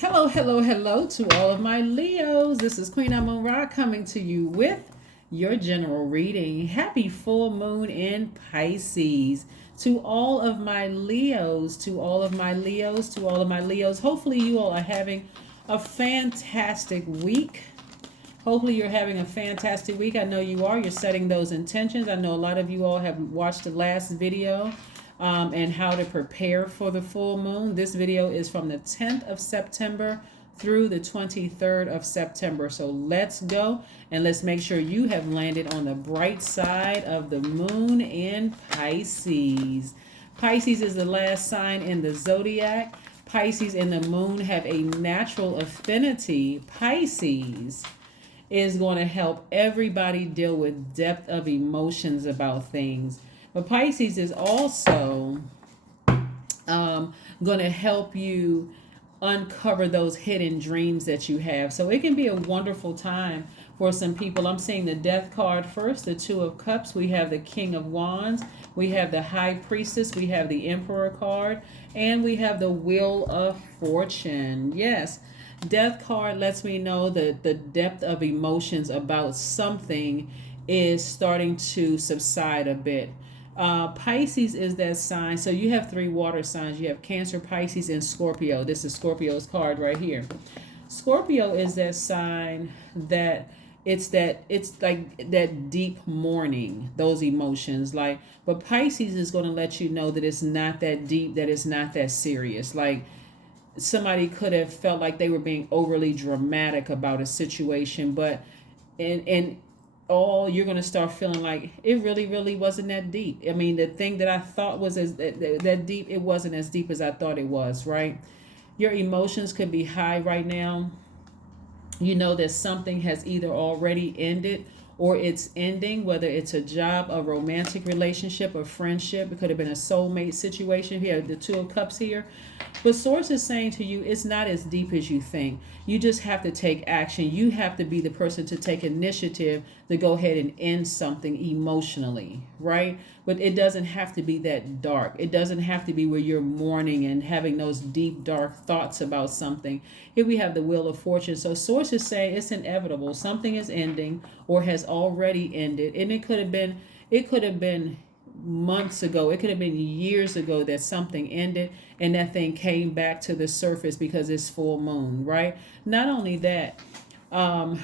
Hello, hello, hello to all of my Leos. This is Queen Amun Ra coming to you with your general reading. Happy full moon in Pisces. To all of my Leos, to all of my Leos, to all of my Leos. Hopefully, you all are having a fantastic week. Hopefully, you're having a fantastic week. I know you are. You're setting those intentions. I know a lot of you all have watched the last video and how to prepare for the full moon. This video is from the 10th of September through the 23rd of September. So let's go and let's make sure you have landed on the bright side of the moon in Pisces. Pisces is the last sign in the zodiac. Pisces and the moon have a natural affinity. Pisces is going to help everybody deal with depth of emotions about things. But Pisces is also going to help you uncover those hidden dreams that you have. So it can be a wonderful time for some people. I'm seeing the Death card first, the Two of Cups. We have the King of Wands. We have the High Priestess. We have the Emperor card. And we have the Wheel of Fortune. Yes. Death card lets me know that the depth of emotions about something is starting to subside a bit. Pisces is that sign. So you have three water signs. You have Cancer, Pisces, and Scorpio. This is Scorpio's card right here. Scorpio is that sign that it's like that deep mourning, those emotions. But Pisces is going to let you know that it's not that deep, that it's not that serious. Like somebody could have felt like they were being overly dramatic about a situation, but and all you're going to start feeling like it really wasn't that deep. I mean, the thing that I thought was that deep, it wasn't as deep as I thought it was, right? Your emotions could be high right now. You know that something has either already ended or it's ending, whether it's a job, a romantic relationship, a friendship. It could have been a soulmate situation. Here, the Two of Cups here. But Source is saying to you, it's not as deep as you think. You just have to take action. You have to be the person to take initiative to go ahead and end something emotionally, right? But it doesn't have to be that dark. It doesn't have to be where you're mourning and having those deep, dark thoughts about something. Here we have the Wheel of Fortune. So Source is saying it's inevitable. Something is ending or has already ended. And it could have been months ago, it could have been years ago that something ended and that thing came back to the surface because it's full moon, right? Not only that,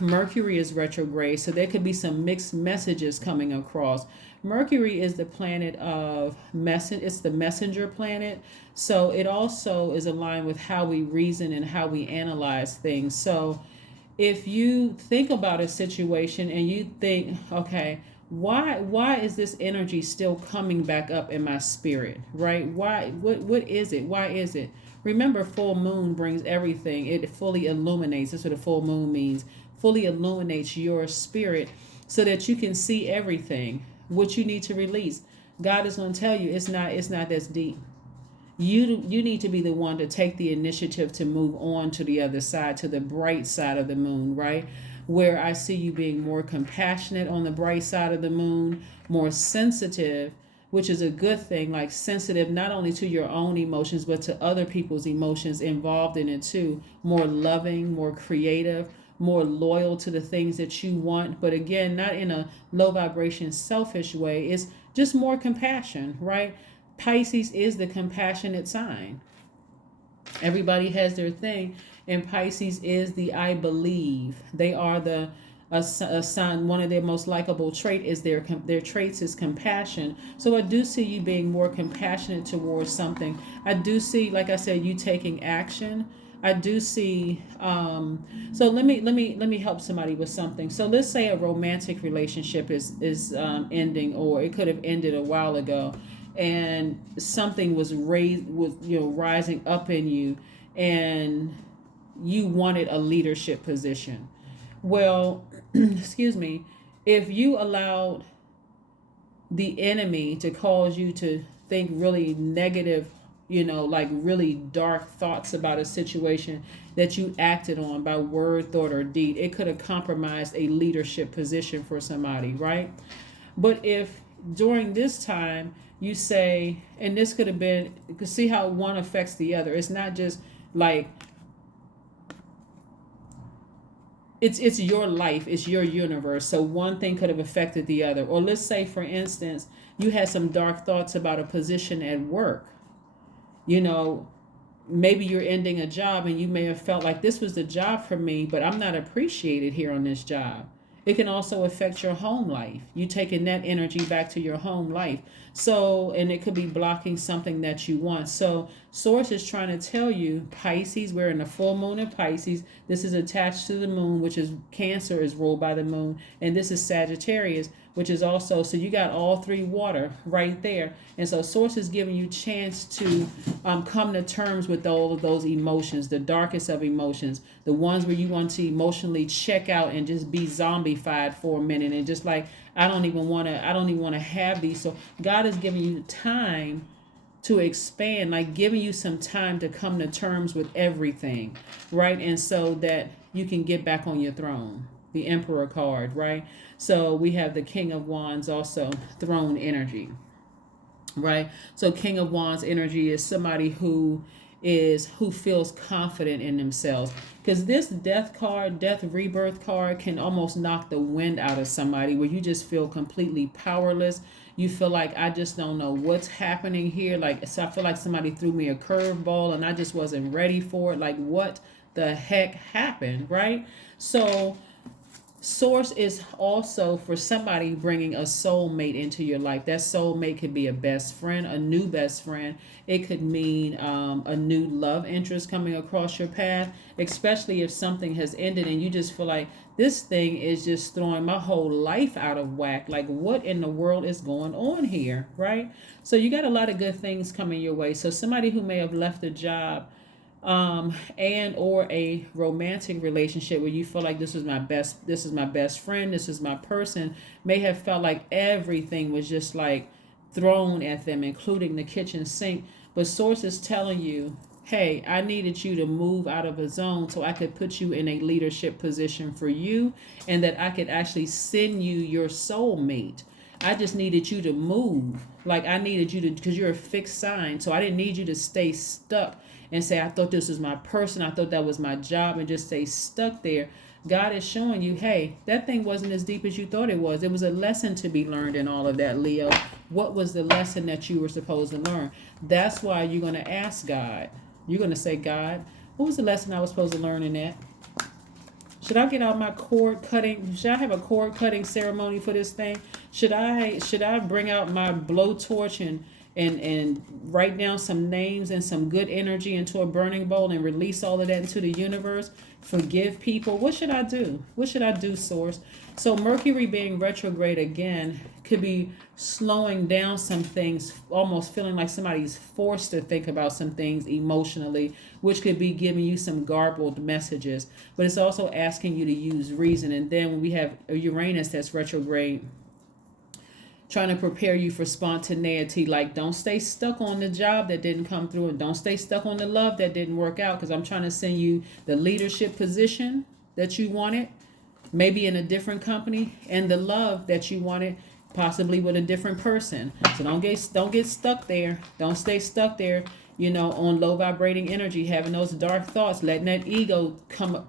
Mercury is retrograde, so there could be some mixed messages coming across. Mercury is the planet of it's the messenger planet, so it also is aligned with how we reason and how we analyze things. So if you think about a situation and you think, okay, why is this energy still coming back up in my spirit, right? What is it? Why is it? Remember, full moon brings everything. It fully illuminates. That's what a full moon means. Fully illuminates your spirit so that you can see everything, what you need to release. God is going to tell you it's not as deep. You need to be the one to take the initiative to move on to the other side, to the bright side of the moon, right? Where I see you being more compassionate on the bright side of the moon, more sensitive, which is a good thing, like sensitive not only to your own emotions, but to other people's emotions involved in it too. More loving, more creative, more loyal to the things that you want. But again, not in a low vibration, selfish way. It's just more compassion, right? Pisces is the compassionate sign. Everybody has their thing, and Pisces is the I believe. They are a sign. One of their most likable trait is their traits is compassion. So I do see you being more compassionate towards something. I do see, like I said, you taking action. I do see. So let me help somebody with something. So let's say a romantic relationship is ending, or it could have ended a while ago, and something was rising up in you, and you wanted a leadership position. Well, excuse me, if you allowed the enemy to cause you to think really negative, like really dark thoughts about a situation that you acted on by word, thought, or deed, it could have compromised a leadership position for somebody, right? But if during this time you say, and this could have been, you can see how one affects the other. It's not just like it's your life, it's your universe. So one thing could have affected the other. Or let's say, for instance, you had some dark thoughts about a position at work. You know, maybe you're ending a job and you may have felt like this was the job for me, but I'm not appreciated here on this job. It can also affect your home life. You taking that energy back to your home life. So, and it could be blocking something that you want. So, Source is trying to tell you, Pisces, we're in the full moon of Pisces. This is attached to the moon, which is Cancer is ruled by the moon. And this is Sagittarius, which is also, so you got all three water right there. And so Source is giving you chance to come to terms with all of those emotions, the darkest of emotions, the ones where you want to emotionally check out and just be zombified for a minute and just like, I don't even want to have these. So God is giving you time to expand, like giving you some time to come to terms with everything, right? And so that you can get back on your throne. The Emperor card, right? So we have the King of Wands, also throne energy, right? So King of Wands energy is somebody who feels confident in themselves, because this death card, death rebirth card, can almost knock the wind out of somebody where you just feel completely powerless. You feel like, I just don't know what's happening here. Like, so I feel like somebody threw me a curveball and I just wasn't ready for it. Like, what the heck happened, right? So Source is also for somebody bringing a soulmate into your life. That soulmate could be a best friend, a new best friend. It could mean a new love interest coming across your path, especially if something has ended and you just feel like this thing is just throwing my whole life out of whack. Like, what in the world is going on here, right? So you got a lot of good things coming your way. So somebody who may have left a job and or a romantic relationship where you feel like this is my best friend, this is my person, may have felt like everything was just like thrown at them, including the kitchen sink. But Source is telling you, hey, I needed you to move out of a zone so I could put you in a leadership position for you, and that I could actually send you your soulmate. I just needed you to move. Like, I needed you to, because you're a fixed sign. So I didn't need you to stay stuck and say, I thought this was my person, I thought that was my job, and just stay stuck there. God is showing you, hey, that thing wasn't as deep as you thought it was. It was a lesson to be learned in all of that, Leo. What was the lesson that you were supposed to learn? That's why you're going to ask God. You're going to say, God, what was the lesson I was supposed to learn in that? Should I get out my cord cutting? Should I have a cord cutting ceremony for this thing? Should I bring out my blowtorch and write down some names and some good energy into a burning bowl and release all of that into the universe? Forgive people? What should I do? What should I do, Source? So Mercury being retrograde again could be slowing down some things, almost feeling like somebody's forced to think about some things emotionally, which could be giving you some garbled messages. But it's also asking you to use reason. And then when we have Uranus that's retrograde, trying to prepare you for spontaneity, like don't stay stuck on the job that didn't come through, and don't stay stuck on the love that didn't work out, because I'm trying to send you the leadership position that you wanted, maybe in a different company, and the love that you wanted, possibly with a different person. So don't get stuck there. Don't stay stuck there, on low vibrating energy, having those dark thoughts, letting that ego come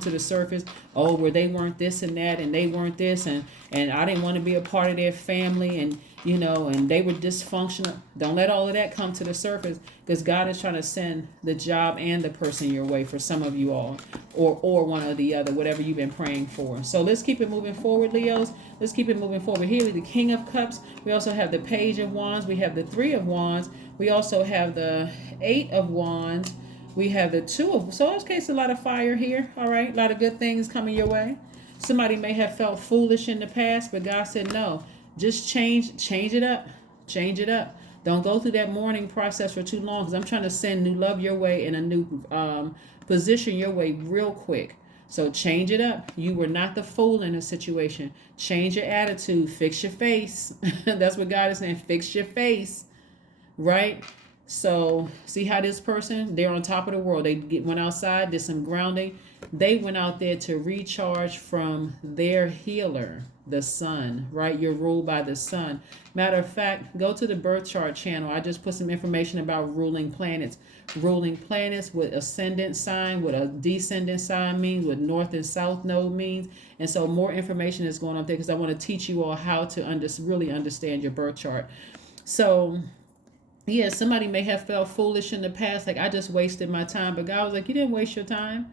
to the surface. Oh, where they weren't this and that, and they weren't this, and I didn't want to be a part of their family, and and they were dysfunctional. Don't let all of that come to the surface, because God is trying to send the job and the person your way for some of you all, or one or the other, whatever you've been praying for. So let's keep it moving forward, Leos. Let's keep it moving forward. Here, the King of Cups. We also have the Page of Wands. We have the Three of Wands. We also have the Eight of Wands. We have the Two of... So, in this case, a lot of fire here. All right. A lot of good things coming your way. Somebody may have felt foolish in the past, but God said, no, just change it up. Change it up. Don't go through that mourning process for too long, because I'm trying to send new love your way and a new position your way real quick. So change it up. You were not the fool in a situation. Change your attitude. Fix your face. That's what God is saying. Fix your face. Right? So see how this person, they're on top of the world. They went outside, did some grounding. They went out there to recharge from their healer, the sun, right? You're ruled by the sun. Matter of fact, go to the birth chart channel. I just put some information about ruling planets. Ruling planets, with ascendant sign, what a descendant sign means, what north and south node means. And so more information is going on there because I want to teach you all how to really understand your birth chart. So yeah, somebody may have felt foolish in the past, like I just wasted my time. But God was like, you didn't waste your time.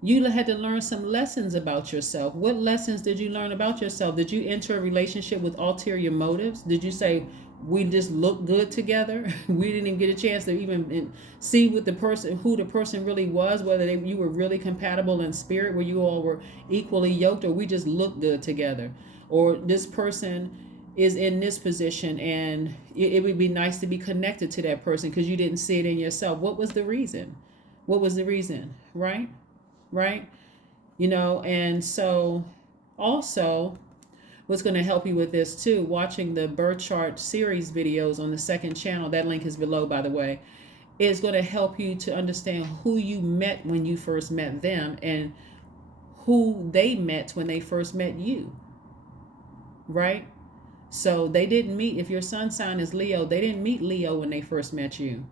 You had to learn some lessons about yourself. What lessons did you learn about yourself? Did you enter a relationship with ulterior motives? Did you say, we just look good together? We didn't even get a chance to even see what the person, who the person really was, whether you were really compatible in spirit, where you all were equally yoked, or we just look good together. Or this person is in this position and it would be nice to be connected to that person because you didn't see it in yourself. What was the reason? What was the reason? Right? And so also what's going to help you with this too, watching the birth chart series videos on the second channel, that link is below, by the way, is going to help you to understand who you met when you first met them and who they met when they first met you, right? So they didn't meet, if your sun sign is Leo, they didn't meet Leo when they first met you.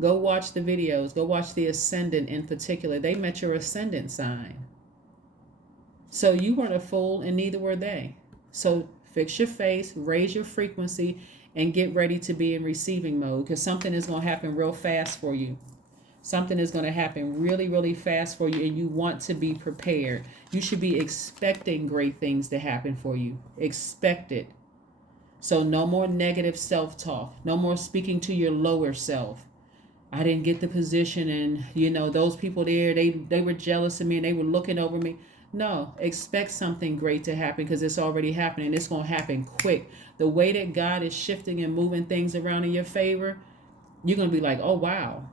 Go watch the videos. Go watch the ascendant in particular. They met your ascendant sign. So you weren't a fool and neither were they. So fix your face, raise your frequency, and get ready to be in receiving mode because something is going to happen real fast for you. Something is going to happen really, really fast for you and you want to be prepared. You should be expecting great things to happen for you. Expect it. So no more negative self-talk. No more speaking to your lower self. I didn't get the position and, those people there, they were jealous of me and they were looking over me. No, expect something great to happen because it's already happening. It's going to happen quick. The way that God is shifting and moving things around in your favor, you're going to be like, oh, wow.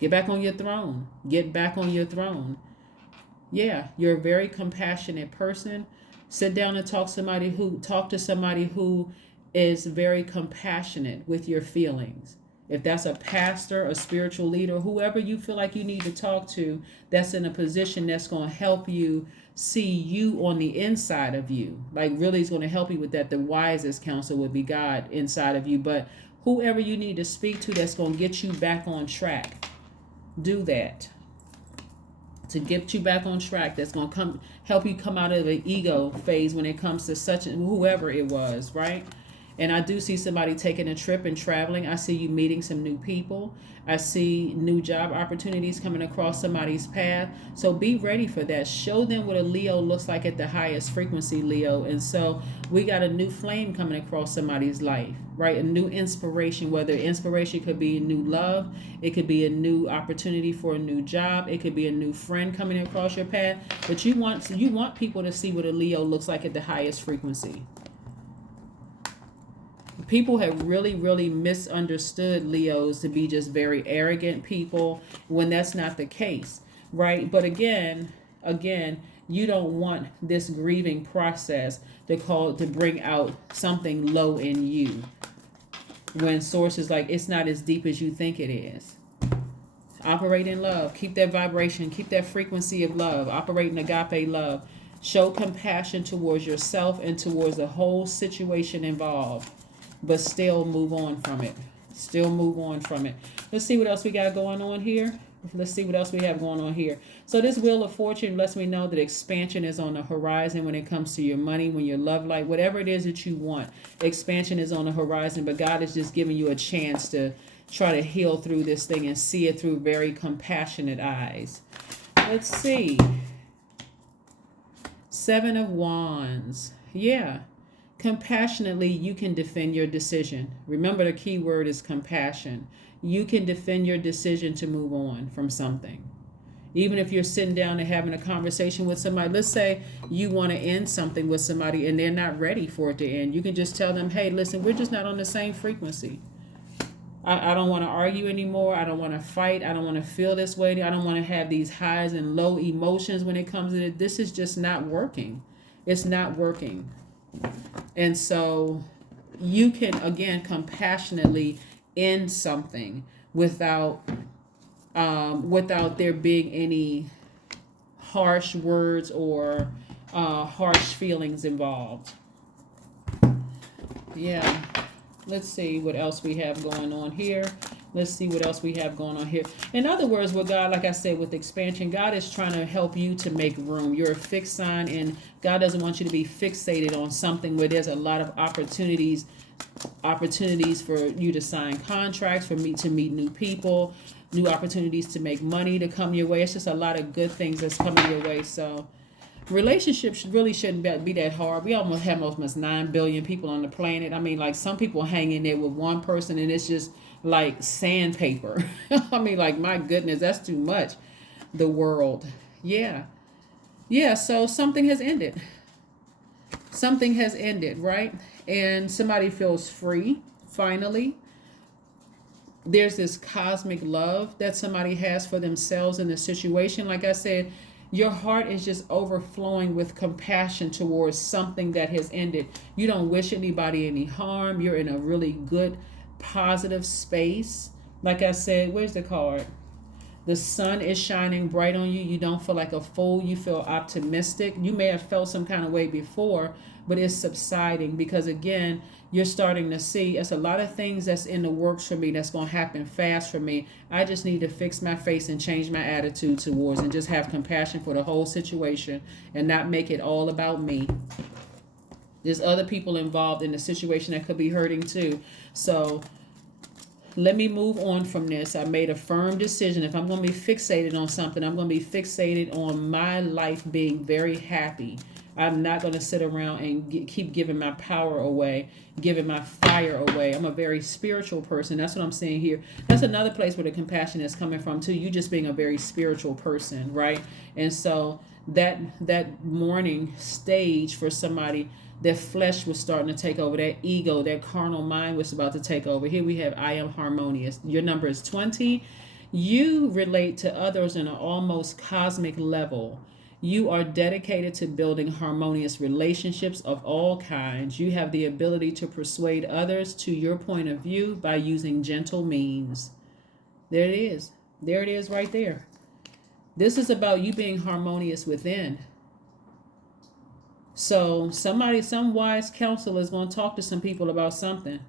Get back on your throne. Get back on your throne. Yeah, you're a very compassionate person. Sit down and talk to somebody who is very compassionate with your feelings. If that's a pastor, a spiritual leader, whoever you feel like you need to talk to, that's in a position that's going to help you see you on the inside of you. Like really is going to help you with that. The wisest counsel would be God inside of you. But whoever you need to speak to that's going to get you back on track, do that. To get you back on track, that's going to help you come out of the ego phase when it comes to whoever it was, right? And I do see somebody taking a trip and traveling. I see you meeting some new people. I see new job opportunities coming across somebody's path. So be ready for that. Show them what a Leo looks like at the highest frequency, Leo. And so we got a new flame coming across somebody's life, right? A new inspiration, whether inspiration could be new love. It could be a new opportunity for a new job. It could be a new friend coming across your path. But you want people to see what a Leo looks like at the highest frequency. People have really, really misunderstood Leos to be just very arrogant people when that's not the case, right? But again, you don't want this grieving process to bring out something low in you when source is like, it's not as deep as you think it is. Operate in love. Keep that vibration. Keep that frequency of love. Operate in agape love. Show compassion towards yourself and towards the whole situation involved. But still move on from it. Let's see what else we got going on here. Let's see what else we have going on here. So this Wheel of Fortune lets me know that expansion is on the horizon when it comes to your money, when your love life, whatever it is that you want. Expansion is on the horizon, but God is just giving you a chance to try to heal through this thing and see it through very compassionate eyes. Let's see. 7 of Wands. Yeah. Compassionately, you can defend your decision. Remember, the key word is compassion. You can defend your decision to move on from something. Even if you're sitting down and having a conversation with somebody, let's say you want to end something with somebody and they're not ready for it to end. You can just tell them, hey, listen, we're just not on the same frequency. I don't want to argue anymore. I don't want to fight. I don't want to feel this way. I don't want to have these highs and low emotions when it comes to it. This is just not working. It's not working. And so you can, again, compassionately end something without without there being any harsh words or harsh feelings involved. Yeah. Let's see what else we have going on here. Let's see what else we have going on here. In other words, with God, like I said, with expansion, God is trying to help you to make room. You're a fixed sign, and God doesn't want you to be fixated on something where there's a lot of opportunities for you to sign contracts, for me to meet new people, new opportunities to make money to come your way. It's just a lot of good things that's coming your way. So relationships really shouldn't be that hard. We almost have almost 9 billion people on the planet. I mean, like, some people hang in there with one person and it's just like sandpaper. I mean, like, my goodness, that's too much. The world. Yeah. Yeah, so something has ended. Something has ended, right? And somebody feels free, finally. There's this cosmic love that somebody has for themselves in the situation. Like I said, your heart is just overflowing with compassion towards something that has ended. You don't wish anybody any harm. You're in a really good, positive space. Like I said, where's the card? The sun is shining bright on you. You don't feel like a fool. You feel optimistic. You may have felt some kind of way before, but it's subsiding because, again, you're starting to see it's a lot of things that's in the works for me that's going to happen fast for me. I just need to fix my face and change my attitude towards and just have compassion for the whole situation and not make it all about me. There's other people involved in the situation that could be hurting too. So let me move on from this. I made a firm decision. If I'm going to be fixated on something, I'm going to be fixated on my life being very happy. I'm not going to sit around and keep giving my power away, giving my fire away. I'm a very spiritual person. That's what I'm saying here. That's another place where the compassion is coming from too. You just being a very spiritual person, right? And so that morning stage for somebody, their flesh was starting to take over. That ego, that carnal mind was about to take over. Here we have I am harmonious. Your number is 20. You relate to others on an almost cosmic level. You are dedicated to building harmonious relationships of all kinds. You have the ability to persuade others to your point of view by using gentle means. There it is. There it is right there. This is about you being harmonious within. So some wise counselor is going to talk to some people about something.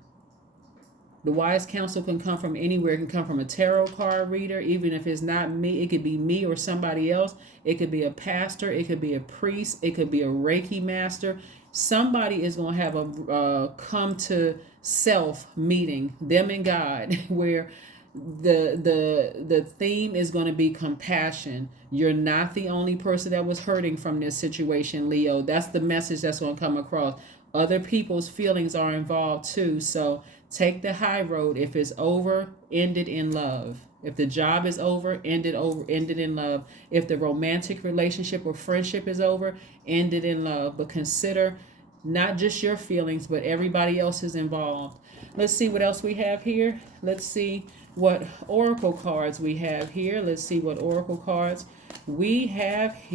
The wise counsel can come from anywhere. It can come from a tarot card reader, even if it's not me. It could be me or somebody else. It could be a pastor. It could be a priest. It could be a Reiki master. Somebody is going to have a come to self meeting, them and God, where the theme is going to be compassion. You're not the only person that was hurting from this situation, Leo. That's the message that's going to come across. Other people's feelings are involved too. So take the high road. If it's over, end it in love. If the job is over, end it in love. If the romantic relationship or friendship is over, end it in love. But consider not just your feelings, but everybody else is involved. Let's see what else we have here. Let's see what oracle cards we have here. Let's see what oracle cards we have here.